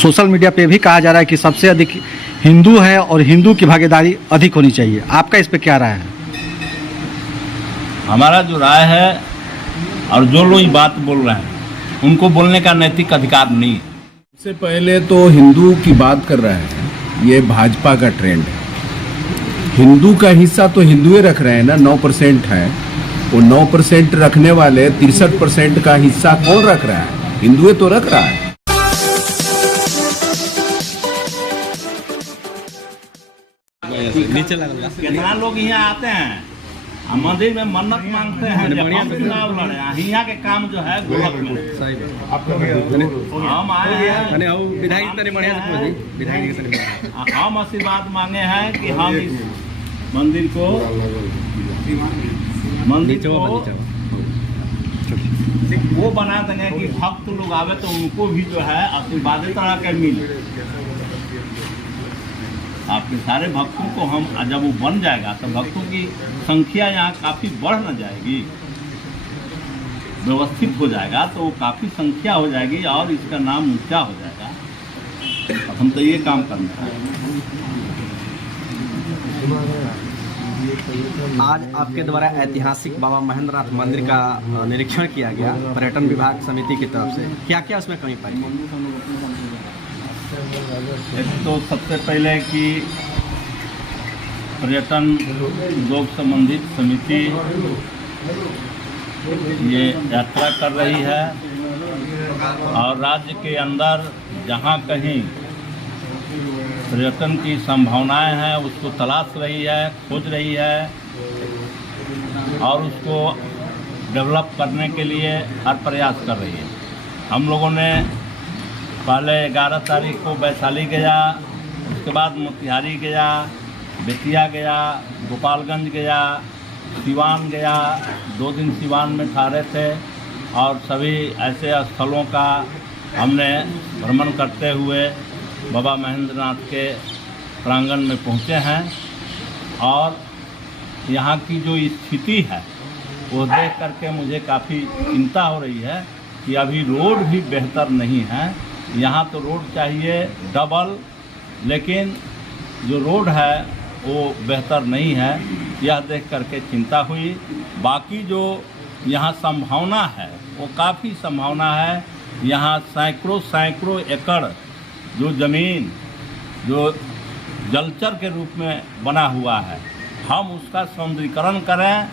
Social media पे भी कहा जा रहा है कि सबसे अधिक हिंदू है और हिंदू की भागीदारी अधिक होनी चाहिए, आपका इस पे क्या राय है? हमारा जो राय है और जो लोग बात बोल रहे हैं उनको बोलने का नैतिक अधिकार नहीं है। सबसे पहले तो हिंदू की बात कर रहे हैं, ये भाजपा का ट्रेंड है। हिंदू का हिस्सा तो हिंदुए रख रहे हैं ना, 9% है। वो 9% रखने वाले 63% का हिस्सा कौन रख रहा है? हिंदुए तो रख रहा है। कितना लोग यहाँ आते हैं मंदिर में मन्नत मांगते हैं जब हम चुनाव लड़े, यहाँ के काम जो है गोलक में हम आए हैं, हम आशीर्वाद मांगे हैं कि हम इस मंदिर को वो बना देंगे कि भक्त लोग आवे तो उनको भी जो है आशीर्वाद तरह के मिले। आपके सारे भक्तों को हम जब वो बन जाएगा तो भक्तों की संख्या यहाँ काफ़ी बढ़ न जाएगी, व्यवस्थित हो जाएगा तो वो काफ़ी संख्या हो जाएगी और इसका नाम ऊंचा हो जाएगा। हम तो ये काम करना है। आज आपके द्वारा ऐतिहासिक बाबा महेंद्रनाथ मंदिर का निरीक्षण किया गया पर्यटन विभाग समिति की तरफ से, क्या क्या उसमें कमी पाई? एक तो सबसे पहले कि पर्यटन उद्योग संबंधित समिति ये यात्रा कर रही है और राज्य के अंदर जहाँ कहीं पर्यटन की संभावनाएं हैं उसको तलाश रही है, खोज रही है और उसको डेवलप करने के लिए हर प्रयास कर रही है। हम लोगों ने पहले 11 तारीख को वैशाली गया, उसके बाद मोतिहारी गया, बेतिया गया, गोपालगंज गया, सिवान गया, 2 दिन सिवान में ठहरे थे और सभी ऐसे स्थलों का हमने भ्रमण करते हुए बाबा महेंद्रनाथ के प्रांगण में पहुँचे हैं। और यहाँ की जो स्थिति है वो देख करके मुझे काफ़ी चिंता हो रही है कि अभी रोड भी बेहतर नहीं है। यहाँ तो रोड चाहिए डबल, लेकिन जो रोड है वो बेहतर नहीं है, यह देख करके चिंता हुई। बाकी जो यहाँ संभावना है वो काफ़ी संभावना है। यहाँ सैकड़ों एकड़ जो ज़मीन जो जलचर के रूप में बना हुआ है, हम उसका सौंदर्यीकरण करें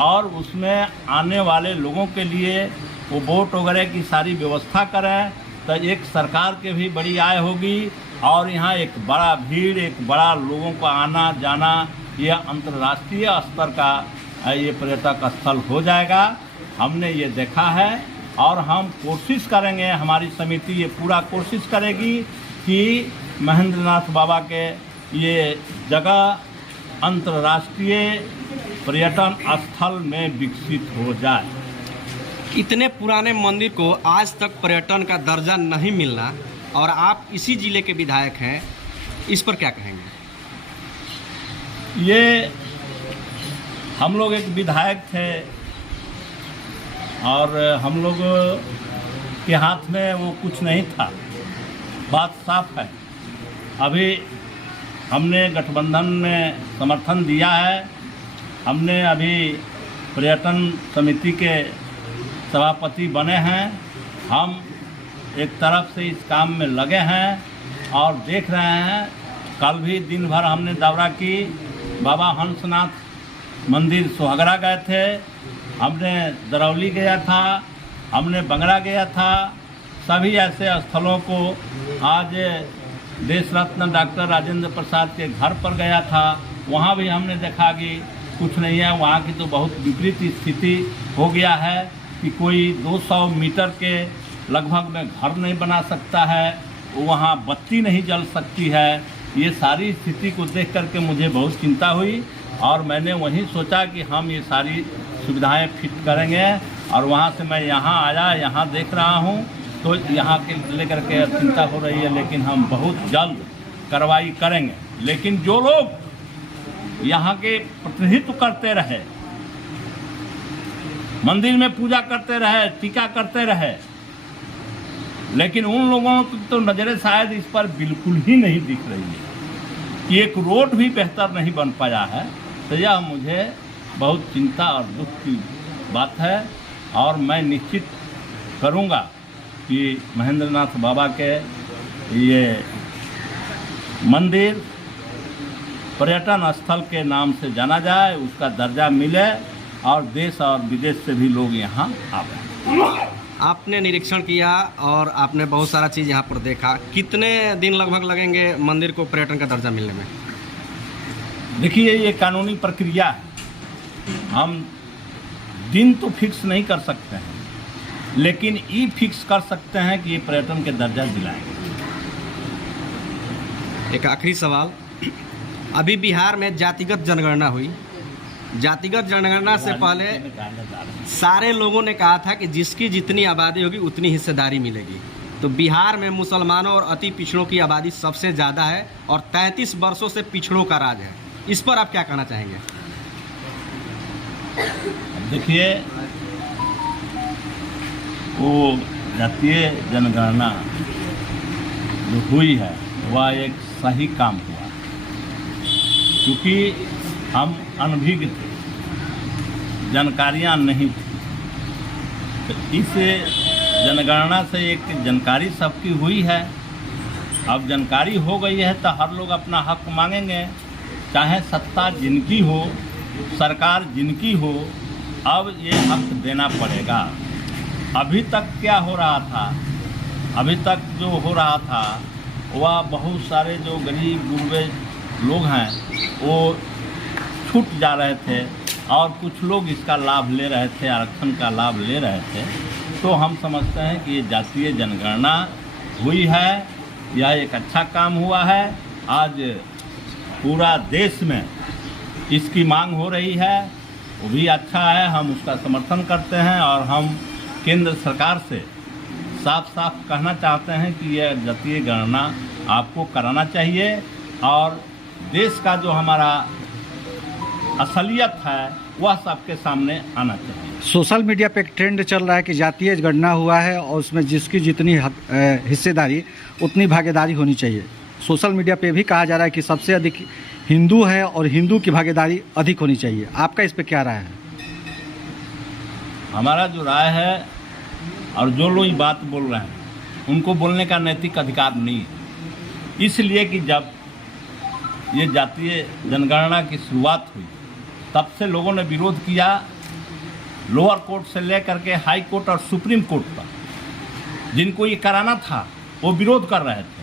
और उसमें आने वाले लोगों के लिए वो बोट वगैरह की सारी व्यवस्था करें तो एक सरकार के भी बड़ी आय होगी और यहाँ एक बड़ा भीड़, एक बड़ा लोगों का आना जाना, यह अंतर्राष्ट्रीय स्तर का ये पर्यटक स्थल हो जाएगा। हमने ये देखा है और हम कोशिश करेंगे, हमारी समिति ये पूरा कोशिश करेगी कि महेंद्रनाथ बाबा के ये जगह अंतर्राष्ट्रीय पर्यटन स्थल में विकसित हो जाए। इतने पुराने मंदिर को आज तक पर्यटन का दर्जा नहीं मिलना और आप इसी जिले के विधायक हैं, इस पर क्या कहेंगे? ये हम लोग एक विधायक थे और हम लोग के हाथ में वो कुछ नहीं था, बात साफ है। अभी हमने गठबंधन में समर्थन दिया है, हमने अभी पर्यटन समिति के सभापति बने हैं, हम एक तरफ से इस काम में लगे हैं और देख रहे हैं। कल भी दिन भर हमने दौरा की, बाबा हंसनाथ मंदिर सोहगरा गए थे, हमने दरौली गया था, हमने बंगरा गया था। सभी ऐसे स्थलों को आज देश रत्न डॉक्टर राजेंद्र प्रसाद के घर पर गया था, वहाँ भी हमने देखा कि कुछ नहीं है। वहाँ की तो बहुत विपरीत स्थिति हो गया है कि कोई 200 मीटर के लगभग में घर नहीं बना सकता है, वहाँ बत्ती नहीं जल सकती है। ये सारी स्थिति को देख करके मुझे बहुत चिंता हुई और मैंने वहीं सोचा कि हम ये सारी सुविधाएं फिट करेंगे और वहाँ से मैं यहाँ आया, यहाँ देख रहा हूँ तो यहाँ के लेकर के चिंता हो रही है, लेकिन हम बहुत जल्द कार्रवाई करेंगे। लेकिन जो लोग यहाँ के प्रतिनिधित्व करते रहे, मंदिर में पूजा करते रहे, टीका करते रहे, लेकिन उन लोगों की तो नज़रें शायद इस पर बिल्कुल ही नहीं दिख रही है कि एक रोड भी बेहतर नहीं बन पाया है। तो यह मुझे बहुत चिंता और दुख की बात है, और मैं निश्चित करूंगा कि महेंद्रनाथ बाबा के ये मंदिर पर्यटन स्थल के नाम से जाना जाए, उसका दर्जा मिले और देश और विदेश से भी लोग यहाँ आवे। आपने निरीक्षण किया और आपने बहुत सारा चीज़ यहाँ पर देखा, कितने दिन लगभग लगेंगे मंदिर को पर्यटन का दर्जा मिलने में? देखिए, ये कानूनी प्रक्रिया है, हम दिन तो फिक्स नहीं कर सकते हैं, लेकिन ये फिक्स कर सकते हैं कि ये पर्यटन के दर्जा दिलाएंगे। एक आखिरी सवाल, अभी बिहार में जातिगत जनगणना हुई। जातिगत जनगणना से पहले सारे लोगों ने कहा था कि जिसकी जितनी आबादी होगी उतनी हिस्सेदारी मिलेगी। तो बिहार में मुसलमानों और अति पिछड़ों की आबादी सबसे ज़्यादा है और 33 वर्षों से पिछड़ों का राज है। इस पर आप क्या कहना चाहेंगे? देखिए, वो जातीय जनगणना जो हुई है वह एक सही काम हुआ, क्योंकि हम अनभिज्ञ थे, जानकारियाँ नहीं थी। तो इस जनगणना से एक जानकारी सबकी हुई है। अब जानकारी हो गई है तो हर लोग अपना हक मांगेंगे, चाहे सत्ता जिनकी हो, सरकार जिनकी हो, अब ये हक देना पड़ेगा। अभी तक क्या हो रहा था, अभी तक जो हो रहा था वह बहुत सारे जो गरीब गुरबे लोग हैं वो छूट जा रहे थे और कुछ लोग इसका लाभ ले रहे थे, आरक्षण का लाभ ले रहे थे। तो हम समझते हैं कि ये जातीय जनगणना हुई है, यह एक अच्छा काम हुआ है। आज पूरा देश में इसकी मांग हो रही है, वो भी अच्छा है, हम उसका समर्थन करते हैं। और हम केंद्र सरकार से साफ साफ कहना चाहते हैं कि यह जातीय गणना आपको कराना चाहिए और देश का जो हमारा असलियत है वह सबके सामने आना चाहिए। सोशल मीडिया पे एक ट्रेंड चल रहा है कि जातीय गणना हुआ है और उसमें जिसकी जितनी हिस्सेदारी उतनी भागीदारी होनी चाहिए। सोशल मीडिया पे भी कहा जा रहा है कि सबसे अधिक हिंदू है और हिंदू की भागीदारी अधिक होनी चाहिए। आपका इस पे क्या राय है? हमारा जो राय है, और जो लोग ये बात बोल रहे हैं उनको बोलने का नैतिक अधिकार नहीं है, इसलिए कि जब ये जातीय जनगणना की शुरुआत हुई तब से लोगों ने विरोध किया, लोअर कोर्ट से लेकर के हाई कोर्ट और सुप्रीम कोर्ट तक। जिनको ये कराना था वो विरोध कर रहे थे।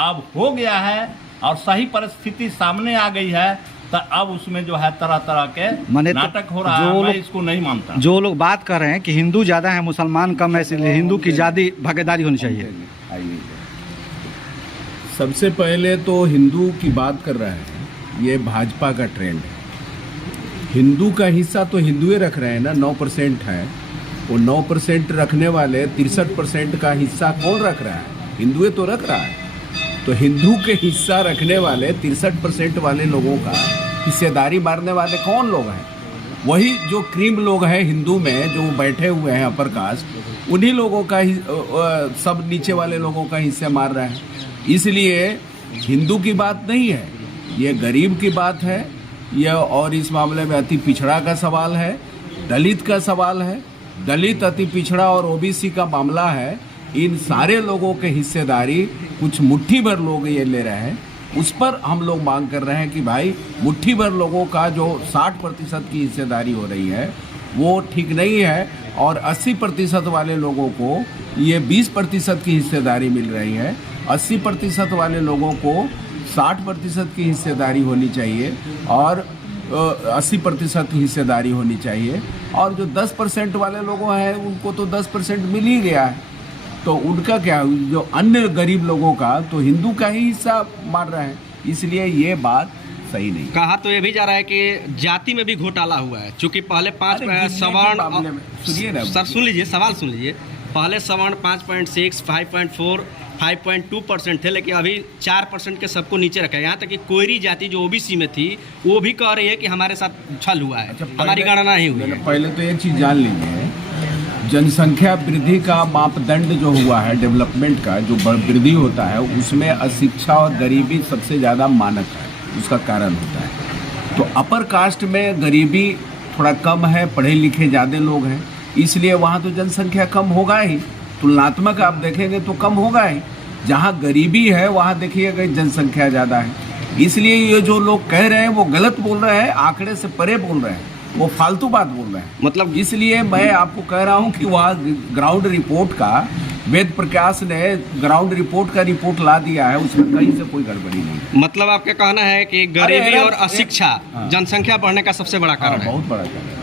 अब हो गया है और सही परिस्थिति सामने आ गई है, तो अब उसमें जो है तरह तरह के नाटक हो रहा है। मैं इसको नहीं मानता। जो लोग बात कर रहे हैं कि हिंदू ज़्यादा है मुसलमान कम है, इसलिए हिंदू की ज़्यादा भागीदारी होनी चाहिए। सबसे पहले तो हिंदू की बात कर रहे हैं, ये भाजपा का ट्रेंड है। हिंदू का हिस्सा तो हिंदुए रख रहे हैं ना, 9% है। वो 9% रखने वाले 63% का हिस्सा कौन रख रहा है? हिंदुए तो रख रहा है। तो हिंदू के हिस्सा रखने वाले 63% वाले लोगों का हिस्सेदारी मारने वाले कौन लोग हैं? वही जो क्रीम लोग हैं हिंदू में, जो बैठे हुए हैं अपर कास्ट, उन्हीं लोगों का सब नीचे वाले लोगों का हिस्सा मार रहा है। इसलिए हिंदू की बात नहीं है, ये गरीब की बात है, यह और इस मामले में अति पिछड़ा का सवाल है, दलित का सवाल है। दलित, अति पिछड़ा और ओबीसी का मामला है। इन सारे लोगों के हिस्सेदारी कुछ मुट्ठी भर लोग ये ले रहे हैं, उस पर हम लोग मांग कर रहे हैं कि भाई मुट्ठी भर लोगों का जो 60% की हिस्सेदारी हो रही है वो ठीक नहीं है, और 80% वाले लोगों को ये 20% की हिस्सेदारी मिल रही है। 80% वाले लोगों को 60% की हिस्सेदारी होनी चाहिए और 80% की हिस्सेदारी होनी चाहिए। और जो 10% वाले लोग हैं उनको तो 10% मिल ही गया है, तो उनका क्या, जो अन्य गरीब लोगों का तो हिंदू का ही हिस्सा मार रहे हैं। इसलिए ये बात सही नहीं। कहा तो ये भी जा रहा है कि जाति में भी घोटाला हुआ है, क्योंकि पहले 5 सवर्ण, सुनिए ना सर सुन लीजिए, सवाल सुन लीजिए। पहले सवर्ण 5.6, 5.4, 5.2% थे, लेकिन अभी 4% के सबको नीचे रखा है। यहाँ तक कि कोयरी जाति जो ओबीसी में थी वो भी कह रही है कि हमारे साथ छल हुआ है, हमारी गणना नहीं हुई है। पहले तो एक चीज जान लीजिए, जनसंख्या वृद्धि का मापदंड जो हुआ है डेवलपमेंट का, जो वृद्धि होता है उसमें अशिक्षा और गरीबी सबसे ज़्यादा मानक है, उसका कारण होता है। तो अपर कास्ट में गरीबी थोड़ा कम है, पढ़े लिखे ज़्यादा लोग हैं, इसलिए वहाँ तो जनसंख्या कम होगा ही, तुलनात्मक आप देखेंगे तो कम होगा ही। जहाँ गरीबी है वहाँ देखिएगा जनसंख्या ज़्यादा है। इसलिए ये जो लोग कह रहे हैं वो गलत बोल रहे हैं, आंकड़े से परे बोल रहे हैं, वो फालतू बात बोल रहे हैं। मतलब इसलिए मैं आपको कह रहा हूँ कि वहाँ ग्राउंड रिपोर्ट का, वेद प्रकाश ने ग्राउंड रिपोर्ट का रिपोर्ट ला दिया है, उसमें कहीं से कोई गड़बड़ी नहीं। मतलब आपका कहना है कि गरीबी अरे, और अशिक्षा हाँ। जनसंख्या बढ़ने का सबसे बड़ा कारण है। बहुत बड़ा कारण है।